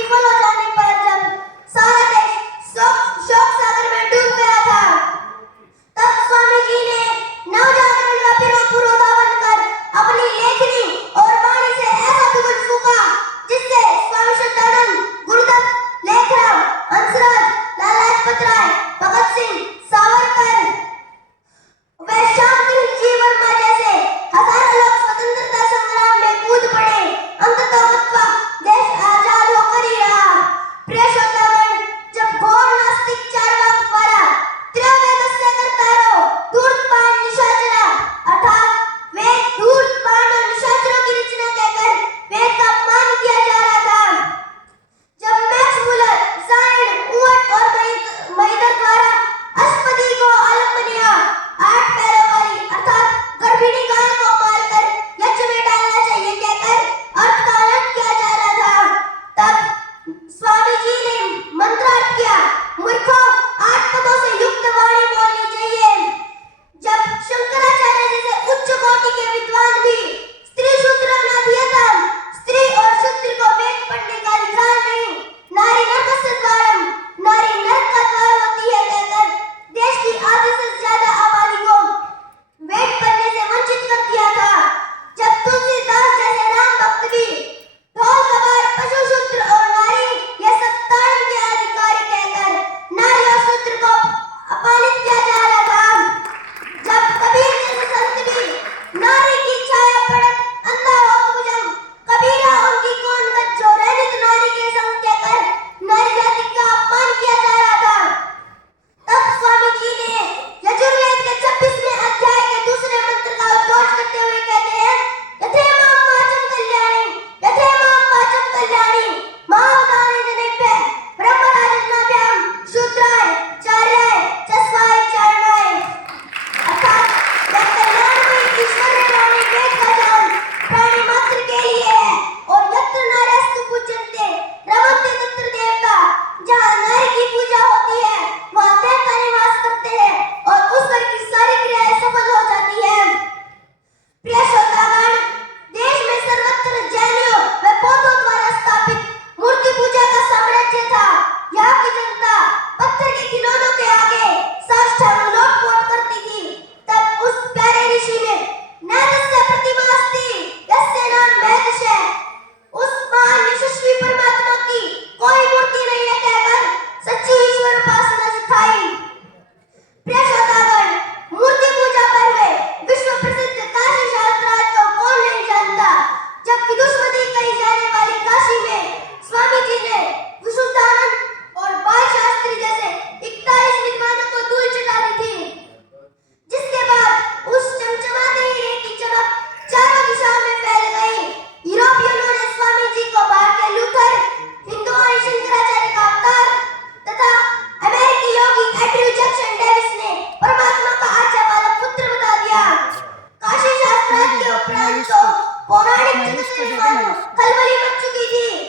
विफल हो जाने पर जब सारा देश शोक सागर में डूब गया था, तब स्वामी जी ने नवजागरण का पुरोधा बनकर अपनी लेखनी और वाणी से ऐसा बिगुल फूंका जिससे स्वामी श्रद्धानंद, गुरुदत्त, लेखराम, हंसराज, लाला लाजपत राय, भगत सिंह, सावरकर व शांति जीवन में जैसे हजारों लोग स्वतंत्रता संग्राम में कूद पड़े। अंततः देश आजाद होकर ही रहा। प्रिय श्रोतागण, जब घोर नास्तिक चार्वाक द्वारा त्रयवेदस्य कर्तारो धूर्तपान निशाचरा अर्थात वेद धूर्तपान और निशाचरों की रचना कहकर वेद का अपमान किया जा रहा था, जब मैक्स मुलर, साइड, उवट और महिदर द्वारा अष्टपदी को आलम्बनिया 8 पैरों वाली अर्थात गर्भिणी गाय को मारकर यज्ञ में डालना चाहिए कहकर अर्थ का अलग किया जा रहा था, तब स्वामी जी ने मंत्रार्थ किया, मूर्खों 8 पदों से युक्त वाणी बोलनी चाहिए। जब शंकराचार्य जैसे उच्च कोटि के विद्वान भी स्त्री शूद्र नाधियतम, स्त्री और शूद्र को वेद पढ़ने का अधिकार नहीं, नारी नरकस्य द्वारम, नारी नरक का द्वार होती है कहकर देश की आधी से ज्यादा आबादी को वेद पढ़ने से वंचित कर दिया था। जब तुलसीदास जैसे राम भक्त भी ढोल कबार, पशु शूद्र और नारी ये सब ताड़न के अधिकारी कहकर नारी और शूद्र को अपमानित किया जा रहा था। जब कबीर जैसे संत भी नारी की छाया पड़त अंधा हो भुजंग, कबीरा उनकी कौन गत जो रहनित नारी के संग कहकर नारी जाति का अपमान किया जा रहा था। तब स्वामी जी ने यजुर्वेद के 26वें अध्याय के दूसरे मंत्र का उद्घोष करते हुए कहते हैं, यथेमां वाचम कल्याणी, यथेमां वाचम कल्याणी, महावतारे जनेभ्य ब्रह्मराजन्नाभ्याम शूद्राय चार्याय चस्वाय चारणाय अर्थात यह कल्याणमय ईश्वरीय वाणी वेद का ज्ञान प्राणी मात्र के लिए है और यत्र नार्यस्तु पूज्यन्ते रमन्ते तत्र देवता, जहाँ नारी की पूजा होती है वहाँ देवता निवास करते हैं और उस घर की सारी क्रियाएं सफल हो जाती है। प्रिय श्रोतागण, देश में सर्वत्र जैनियों व बौद्धों द्वारा स्थापित मूर्ति पूजा का साम्राज्य था। यहाँ की जनता पत्थर के खिलौनों के आगे साष्टांग लोटपोट करती थी। तब उस प्यारे ऋषि ने नैदस्य प्रतिमा अस्ति यस्य नाम महदशः, उस महान यशस्वी परमात्मा की कोई मूर्ति नहीं है कहकर सच्ची ईश्वर उपासना सिखाई। प्रिय श्रोतागण, मूर्ति पूजा पर हुए विश्व प्रसिद्ध काशी शास्त्रार्थ को कौन नहीं जानता, जबकि दुष्मती कही जाने वाली काशी में स्वामी जी ने विशुद्धानंद और बाल शास्त्री जैसे 41 विद्वानों को धूल चटा दी थी, जिसके बाद उस चमचमाते हीरे की चमक चारों दिशाओं में फैल गई। यूरोपियनों ने स्वामी जी को भारतीय लूथर, हिंदुओं ने शंकराचार्य का अवतार तथा अमेरिकी योगी एंड्रयू जैक्सन डेविस ने परमात्मा का आज्ञा पालक पुत्र बता दिया। काशी शास्त्रार्थ के उपरांत तो पौराणिक खलबली मच चुकी थी।